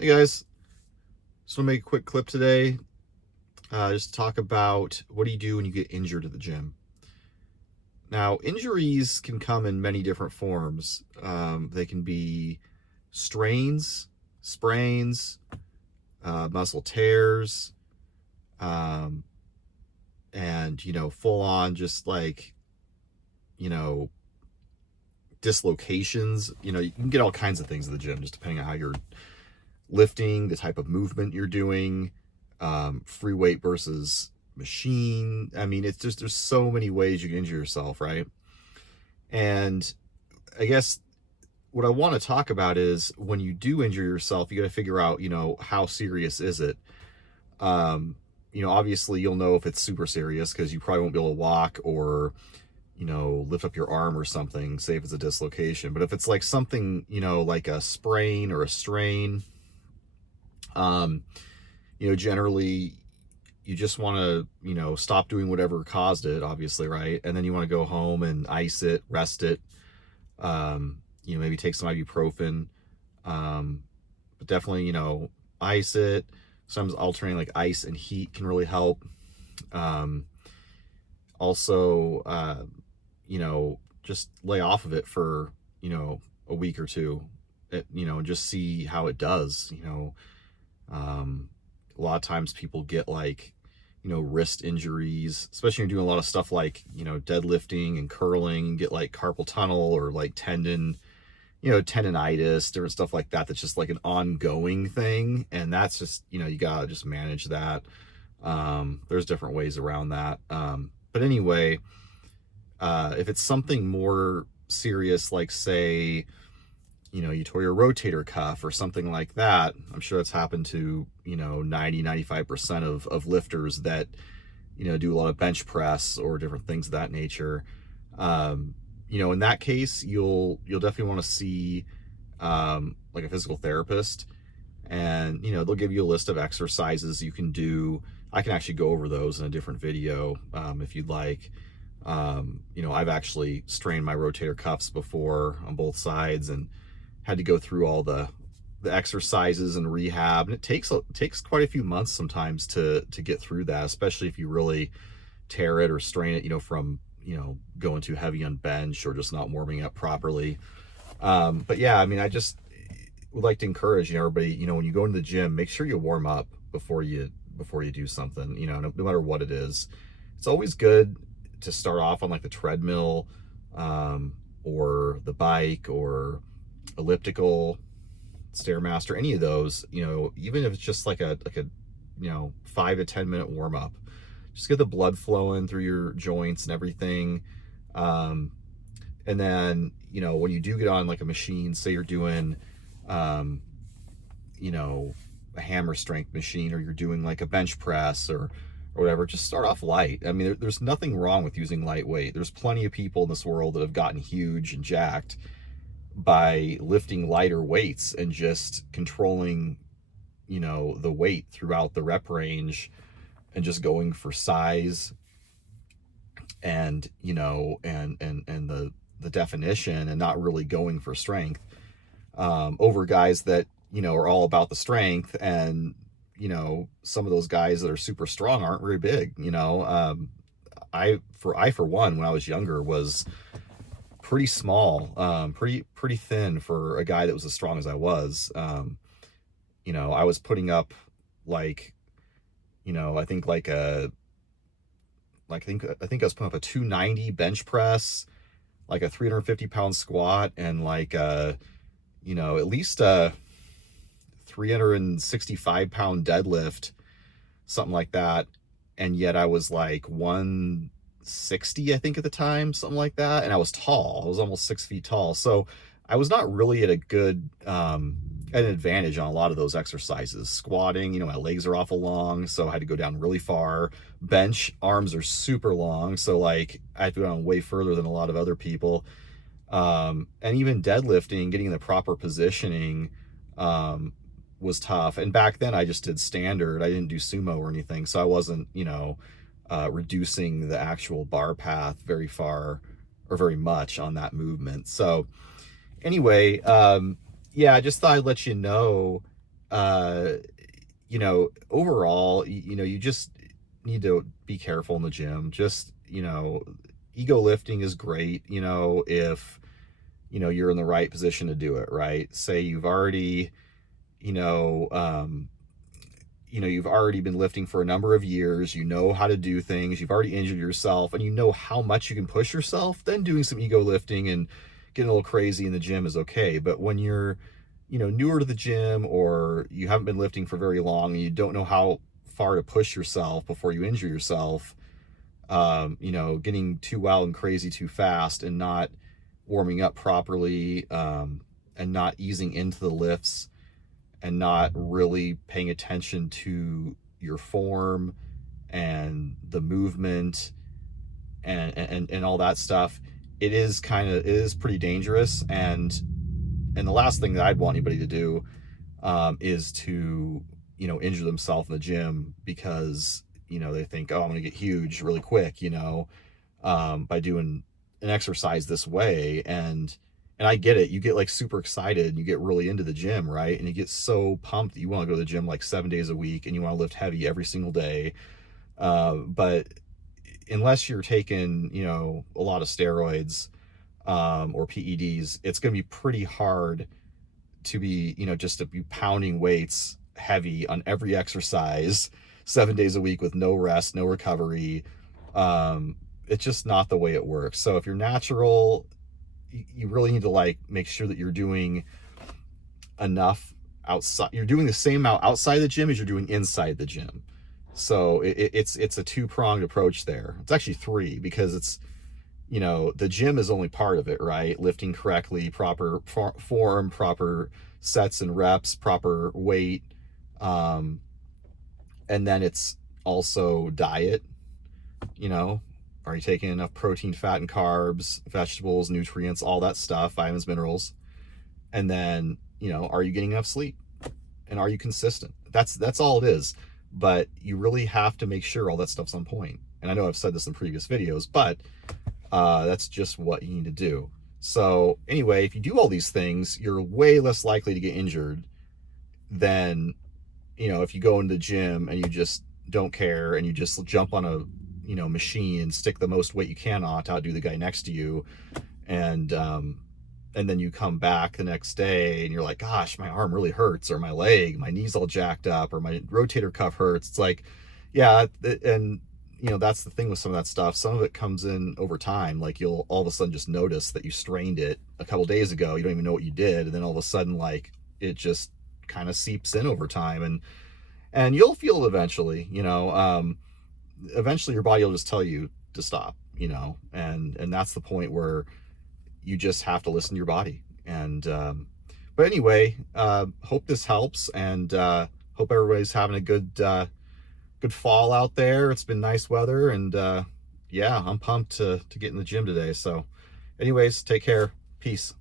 Hey guys, just want to make a quick clip today. Just to talk about what do you do when you get injured at the gym. Now, injuries can come in many different forms. They can be strains, sprains, muscle tears, um, and full on just like you know dislocations. You can get all kinds of things at the gym just depending on how you're lifting, the type of movement you're doing, free weight versus machine. I mean, it's just there's so many ways you can injure yourself, right? And I guess what I want to talk about is when you do injure yourself, you got to figure out, how serious is it? Um, Obviously you'll know if it's super serious because you probably won't be able to walk or, lift up your arm or something, say if it's a dislocation. But if it's like something, like a sprain or a strain, um, generally you just want to, stop doing whatever caused it, obviously, right? And then you want to go home and ice it, rest it, maybe take some ibuprofen, but definitely, ice it. Sometimes alternating like ice and heat can really help. Um, Also, just lay off of it for, a week or two, and just see how it does. Um, a lot of times people get like, wrist injuries, especially when you're doing a lot of stuff like, deadlifting and curling, get like carpal tunnel or like tendonitis, different stuff like that. That's just like an ongoing thing. And that's just, you gotta just manage that. There's different ways around that. But anyway, if it's something more serious, like say, you tore your rotator cuff or something like that. I'm sure that's happened to, 95% of lifters that, do a lot of bench press or different things of that nature. In that case, you'll definitely want to see, like a physical therapist, and, they'll give you a list of exercises you can do. I can actually go over those in a different video, if you'd like. I've actually strained my rotator cuffs before on both sides and had to go through all the exercises and rehab, and it takes quite a few months sometimes to get through that, especially if you really tear it or strain it, from going too heavy on bench or just not warming up properly. But yeah, I mean, I just would like to encourage, everybody, when you go into the gym, make sure you warm up before you do something, no matter what it is. It's always good to start off on like the treadmill, or the bike or elliptical, stairmaster, any of those, even if it's just like a 5 to 10 minute warm up, just get the blood flowing through your joints and everything. And then, when you do get on like a machine, say you're doing, um, a hammer strength machine, or you're doing like a bench press or whatever, just start off light. I mean, there's nothing wrong with using lightweight. There's plenty of people in this world that have gotten huge and jacked by lifting lighter weights and just controlling, the weight throughout the rep range and just going for size and, and the definition, and not really going for strength, over guys that, are all about the strength. And, some of those guys that are super strong aren't very big. I for one, when I was younger, was pretty small, pretty thin for a guy that was as strong as I was. I was putting up like, I think like I was putting up a 290 bench press, like a 350-pound squat, and like at least a 365-pound deadlift, something like that. And yet I was like 160, I think, at the time, something like that. And I was tall. I was almost 6 feet tall. So I was not really at a good, at an advantage on a lot of those exercises. Squatting, my legs are awful long, so I had to go down really far. Bench, arms are super long, so like I have to go down way further than a lot of other people. And even deadlifting, getting in the proper positioning, was tough. And back then I just did standard. I didn't do sumo or anything, so I wasn't, reducing the actual bar path very far or very much on that movement. So anyway, yeah, I just thought I'd let you know, you know, overall, you know, you just need to be careful in the gym. Just, you know, ego lifting is great, you know, if, you know, you're in the right position to do it, right? Say you've already, you know, you've already been lifting for a number of years, you know how to do things, you've already injured yourself, and you know how much you can push yourself, then doing some ego lifting and getting a little crazy in the gym is okay. But when you're, you know, newer to the gym, or you haven't been lifting for very long and you don't know how far to push yourself before you injure yourself, you know, getting too wild and crazy too fast and not warming up properly, and not easing into the lifts, and not really paying attention to your form and the movement and all that stuff, it is pretty dangerous. And the last thing that I'd want anybody to do, is to, you know, injure themselves in the gym because, you know, they think, oh, I'm gonna get huge really quick, you know, by doing an exercise this way. And I get it. You get like super excited and you get really into the gym, right? And you get so pumped that you want to go to the gym like 7 days a week and you want to lift heavy every single day. But unless you're taking, you know, a lot of steroids, or PEDs, it's going to be pretty hard to be, you know, just to be pounding weights heavy on every exercise 7 days a week with no rest, no recovery. It's just not the way it works. So if you're natural, you really need to like make sure that you're doing enough outside. You're doing the same amount outside the gym as you're doing inside the gym. So it's a two-pronged approach there. It's actually three, because it's, you know, the gym is only part of it, right? Lifting correctly, proper form, proper sets and reps, proper weight. And then it's also diet, you know, are you taking enough protein, fat, and carbs, vegetables, nutrients, all that stuff, vitamins, minerals? And then, you know, are you getting enough sleep? And are you consistent? That's all it is. But you really have to make sure all that stuff's on point. And I know I've said this in previous videos, but that's just what you need to do. So anyway, if you do all these things, you're way less likely to get injured than, you know, if you go into the gym and you just don't care and you just jump on a, you know, machine and stick the most weight you can on to outdo the guy next to you, and then you come back the next day and you're like, gosh, my arm really hurts, or my leg, my knee's all jacked up, or my rotator cuff hurts. It's like, yeah, and you know, that's the thing with some of that stuff. Some of it comes in over time. Like you'll all of a sudden just notice that you strained it a couple days ago. You don't even know what you did, and then all of a sudden, like, it just kind of seeps in over time, and you'll feel it eventually. You know, eventually your body will just tell you to stop, you know, and that's the point where you just have to listen to your body. And but anyway, hope this helps, and hope everybody's having a good fall out there. It's been nice weather, and yeah, I'm pumped to get in the gym today. So anyways, take care. Peace.